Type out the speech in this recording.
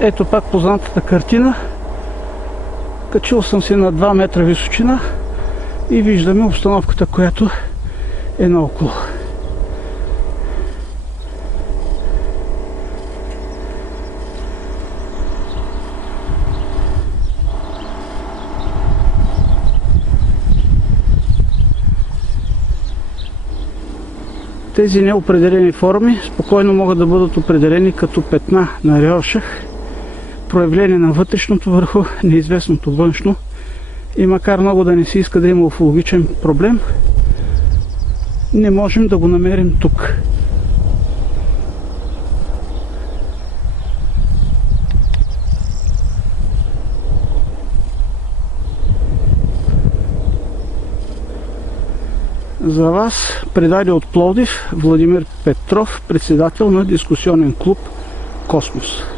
Ето пак познатата картина. Качил съм се на 2 метра височина и виждаме обстановката, която е наоколо. Тези неопределени форми спокойно могат да бъдат определени като петна на Рершах, проявление на вътрешното върху неизвестното външно, и макар много да не се иска да има уфологичен проблем, не можем да го намерим тук. За вас предали от Пловдив Владимир Петров, председател на дискусионен клуб Космос.